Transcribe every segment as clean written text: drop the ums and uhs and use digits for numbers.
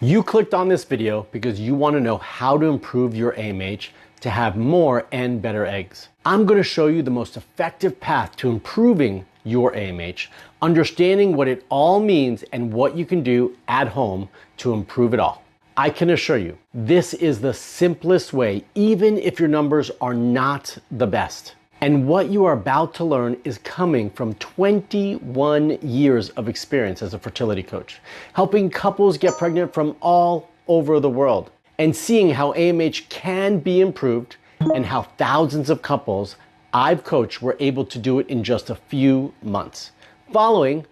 You clicked on this video because you want to know how to improve your AMH to have more and better eggs. I'm going to show you the most effective path to improving your AMH, understanding what it all means and what you can do at home to improve it all. I can assure you, this is the simplest way, even if your numbers are not the best. And what you are about to learn is coming from 21 years of experience as a fertility coach, helping couples get pregnant from all over the world, and seeing how AMH can be improved and how thousands of couples I've coached were able to do it in just a few months, following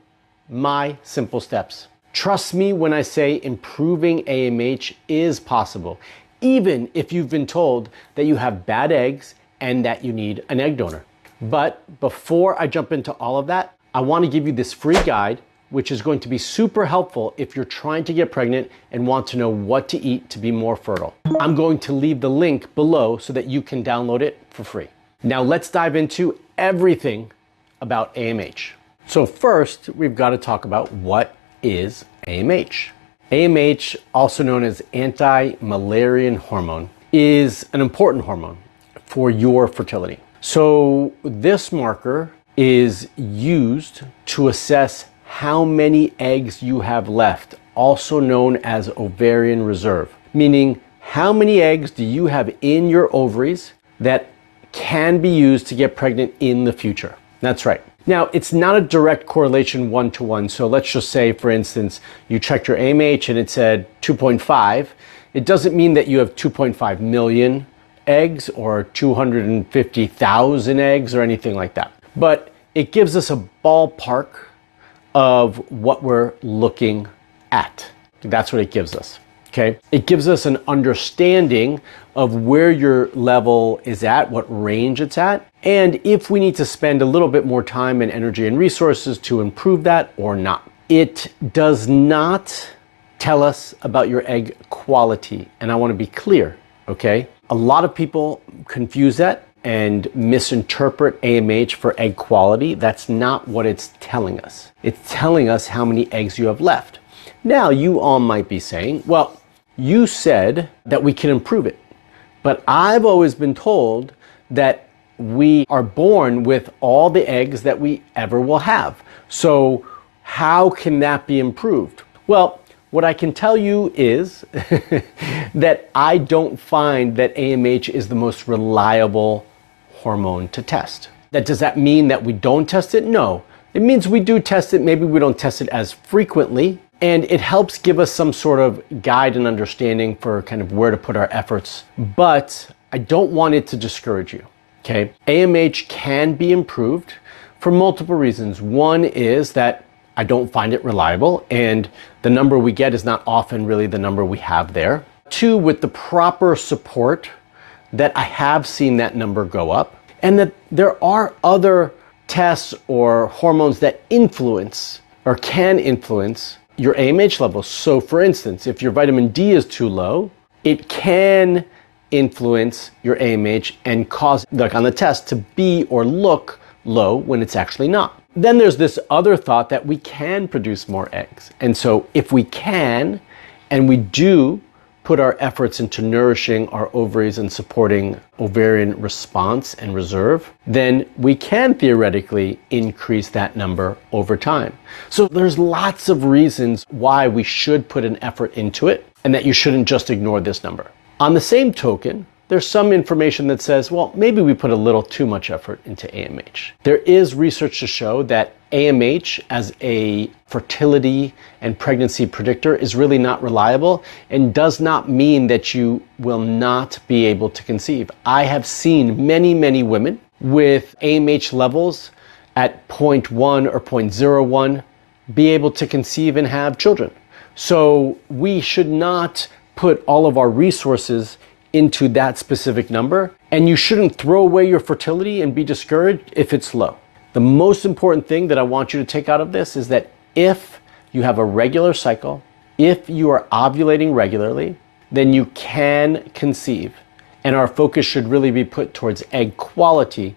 my simple steps. Trust me when I say improving AMH is possible, even if you've been told that you have bad eggs and that you need an egg donor. But before I jump into all of that, I want to give you this free guide, which is going to be super helpful if you're trying to get pregnant and want to know what to eat to be more fertile. I'm going to leave the link below so that you can download it for free. Now let's dive into everything about AMH. So first, we've got to talk about what is AMH. AMH, also known as anti-mullerian hormone, is an important hormone for your fertility. So this marker is used to assess how many eggs you have left, also known as ovarian reserve, meaning how many eggs do you have in your ovaries that can be used to get pregnant in the future. That's right. Now, it's not a direct correlation one-to-one. So let's just say, for instance, you checked your AMH and it said 2.5. It doesn't mean that you have 2.5 million eggs or 250,000 eggs or anything like that. But it gives us a ballpark of what we're looking at. That's what it gives us, okay? It gives us an understanding of where your level is at, what range it's at, and if we need to spend a little bit more time and energy and resources to improve that or not. It does not tell us about your egg quality, and I want to be clear, okay? A lot of people confuse that and misinterpret AMH for egg quality. That's not what it's telling us. It's telling us how many eggs you have left. Now, you all might be saying, well, you said that we can improve it, but I've always been told that we are born with all the eggs that we ever will have. So how can that be improved? Well, what I can tell you is that I don't find that AMH is the most reliable hormone to test. Does that mean that we don't test it? No. It means we do test it. Maybe we don't test it as frequently. And it helps give us some sort of guide and understanding for kind of where to put our efforts. But I don't want it to discourage you, okay? AMH can be improved for multiple reasons. One is that I don't find it reliable, and the number we get is not often really the number we have there. Two, with the proper support, that I have seen that number go up, and that there are other tests or hormones that influence or can influence your AMH levels. So for instance, if your vitamin D is too low, it can influence your AMH and cause, like on the test, to be or look low when it's actually not. Then there's this other thought that we can produce more eggs. And so if we can, and we do put our efforts into nourishing our ovaries and supporting ovarian response and reserve, then we can theoretically increase that number over time. So there's lots of reasons why we should put an effort into it and that you shouldn't just ignore this number. On the same token, there's some information that says, well, maybe we put a little too much effort into AMH. There is research to show that AMH as a fertility and pregnancy predictor is really not reliable and does not mean that you will not be able to conceive. I have seen many, many women with AMH levels at 0.1 or 0.01 be able to conceive and have children. So we should not put all of our resources into that specific number, and you shouldn't throw away your fertility and be discouraged if it's low. The most important thing that I want you to take out of this is that if you have a regular cycle, if you are ovulating regularly, then you can conceive. And our focus should really be put towards egg quality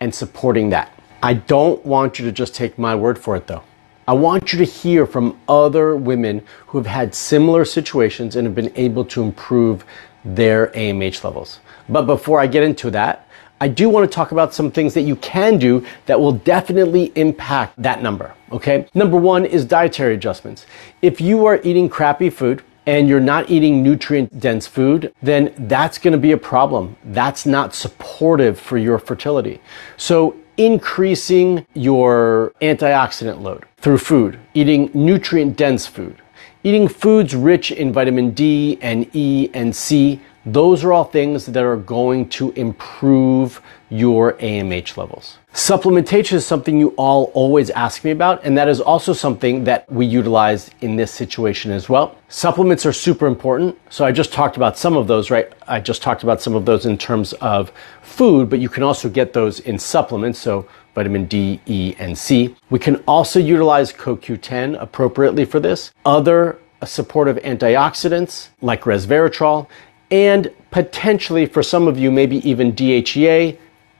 and supporting that. I don't want you to just take my word for it though. I want you to hear from other women who have had similar situations and have been able to improve their AMH levels. But before I get into that, I do want to talk about some things that you can do that will definitely impact that number, okay? Number one is dietary adjustments. If you are eating crappy food and you're not eating nutrient-dense food, then that's going to be a problem. That's not supportive for your fertility. So increasing your antioxidant load through food, eating nutrient-dense food, eating foods rich in vitamin D and E and C, those are all things that are going to improve your AMH levels. Supplementation is something you all always ask me about, and that is also something that we utilize in this situation as well. Supplements are super important. So I just talked about some of those, right? I just talked about some of those in terms of food, but you can also get those in supplements. So vitamin D, E, and C. We can also utilize CoQ10 appropriately for this. Other supportive antioxidants like resveratrol, and potentially for some of you, maybe even DHEA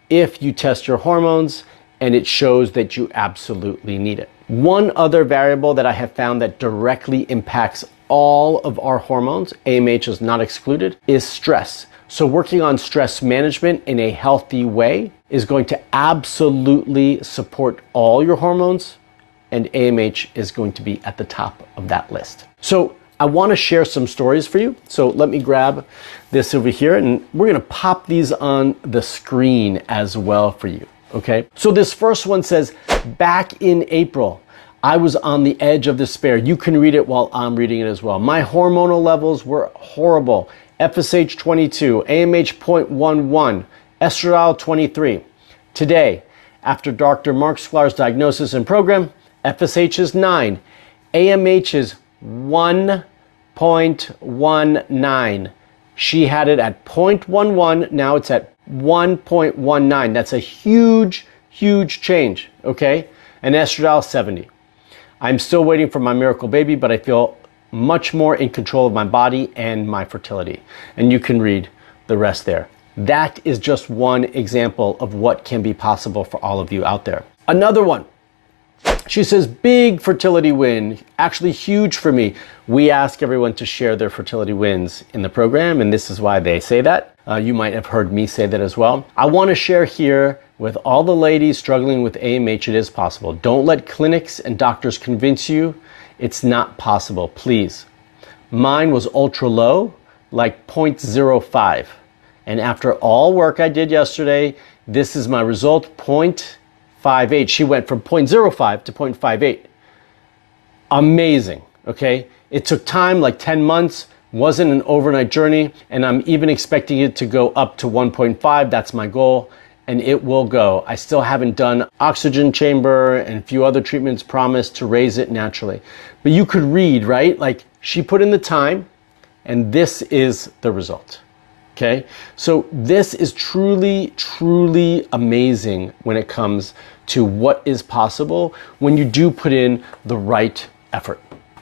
if you test your hormones and it shows that you absolutely need it. One other variable that I have found that directly impacts all of our hormones, AMH is not excluded, is stress. So working on stress management in a healthy way is going to absolutely support all your hormones, and AMH is going to be at the top of that list. So I want to share some stories for you. So let me grab this over here and we're going to pop these on the screen as well for you. Okay. So this first one says, back in April, I was on the edge of despair. You can read it while I'm reading it as well. My hormonal levels were horrible. FSH 22, AMH 0.11, estradiol 23. Today, after Dr. Mark Sklar's diagnosis and program, FSH is 9, AMH is 1.19. She had it at 0.11, now it's at 1.19. That's a huge, huge change, okay? And estradiol 70. I'm still waiting for my miracle baby, but I feel much more in control of my body and my fertility. And you can read the rest there. That is just one example of what can be possible for all of you out there. Another one. She says, big fertility win, actually huge for me. We ask everyone to share their fertility wins in the program, and this is why they say that. You might have heard me say that as well. I want to share here with all the ladies struggling with AMH, it is possible. Don't let clinics and doctors convince you it's not possible, please. Mine was ultra low, like 0.05. And after all work I did yesterday, this is my result, 0.58. She went from 0.05 to 0.58. Amazing, okay? It took time, like 10 months, wasn't an overnight journey, and I'm even expecting it to go up to 1.5. That's my goal, and it will go. I still haven't done oxygen chamber and a few other treatments promised to raise it naturally. But you could read, right? Like, she put in the time, and this is the result. Okay, so this is truly, truly amazing when it comes to what is possible when you do put in the right effort.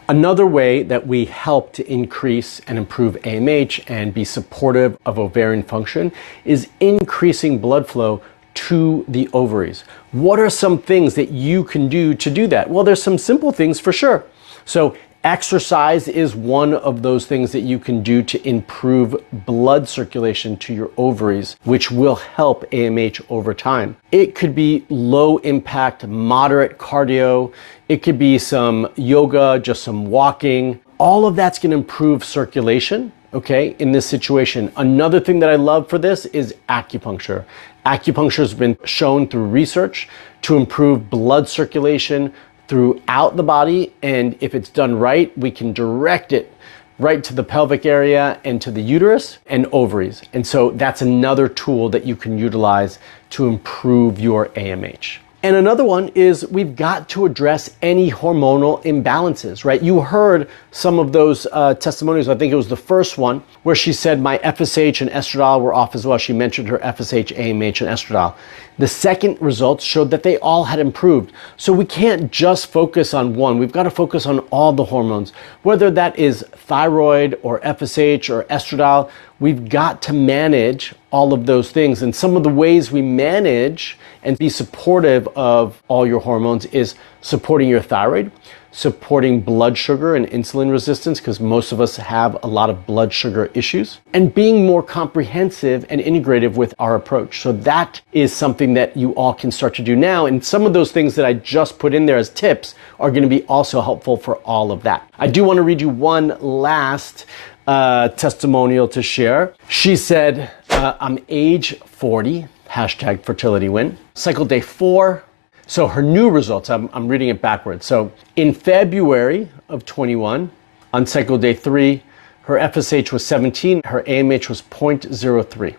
Another way that we help to increase and improve AMH and be supportive of ovarian function is increasing blood flow to the ovaries. What are some things that you can do to do that? Well, there's some simple things for sure. So exercise is one of those things that you can do to improve blood circulation to your ovaries, which will help AMH over time. It could be low impact, moderate cardio. It could be some yoga, just some walking. All of that's going to improve circulation, okay, in this situation. Another thing that I love for this is acupuncture. Acupuncture has been shown through research to improve blood circulation throughout the body, and if it's done right, we can direct it right to the pelvic area and to the uterus and ovaries. And so that's another tool that you can utilize to improve your AMH. And another one is we've got to address any hormonal imbalances, right? You heard some of those testimonials. I think it was the first one where she said my FSH and estradiol were off as well. She mentioned her FSH, AMH, and estradiol. The second results showed that they all had improved. So we can't just focus on one. We've got to focus on all the hormones, whether that is thyroid or FSH or estradiol. we've got to manage all of those things. And some of the ways we manage and be supportive of all your hormones is supporting your thyroid, supporting blood sugar and insulin resistance, because most of us have a lot of blood sugar issues, and being more comprehensive and integrative with our approach. So that is something that you all can start to do now. And some of those things that I just put in there as tips are going to be also helpful for all of that. I do want to read you one last testimonial to share. She said, I'm age 40, hashtag fertility win, cycle day 4. So her new results, I'm reading it backwards. So in February of 21, on cycle day 3, her FSH was 17, her AMH was 0.03.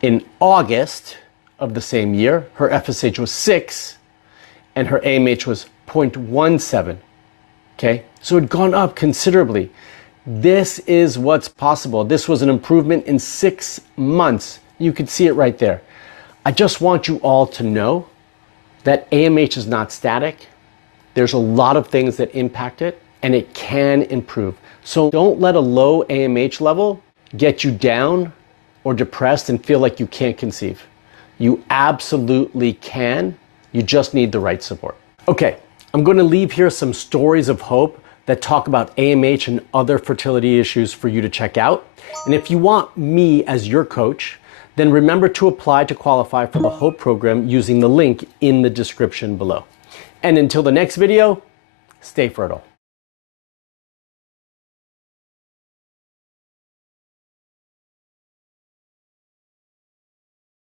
In August of the same year, her FSH was 6, and her AMH was 0.17. Okay, so it had gone up considerably. This is what's possible. This was an improvement in 6 months. You can see it right there. I just want you all to know that AMH is not static. There's a lot of things that impact it, and it can improve. So don't let a low AMH level get you down or depressed and feel like you can't conceive. You absolutely can. You just need the right support. Okay, I'm going to leave here some stories of hope that talk about AMH and other fertility issues for you to check out. And if you want me as your coach, then remember to apply to qualify for the HOPE program using the link in the description below. And until the next video, stay fertile.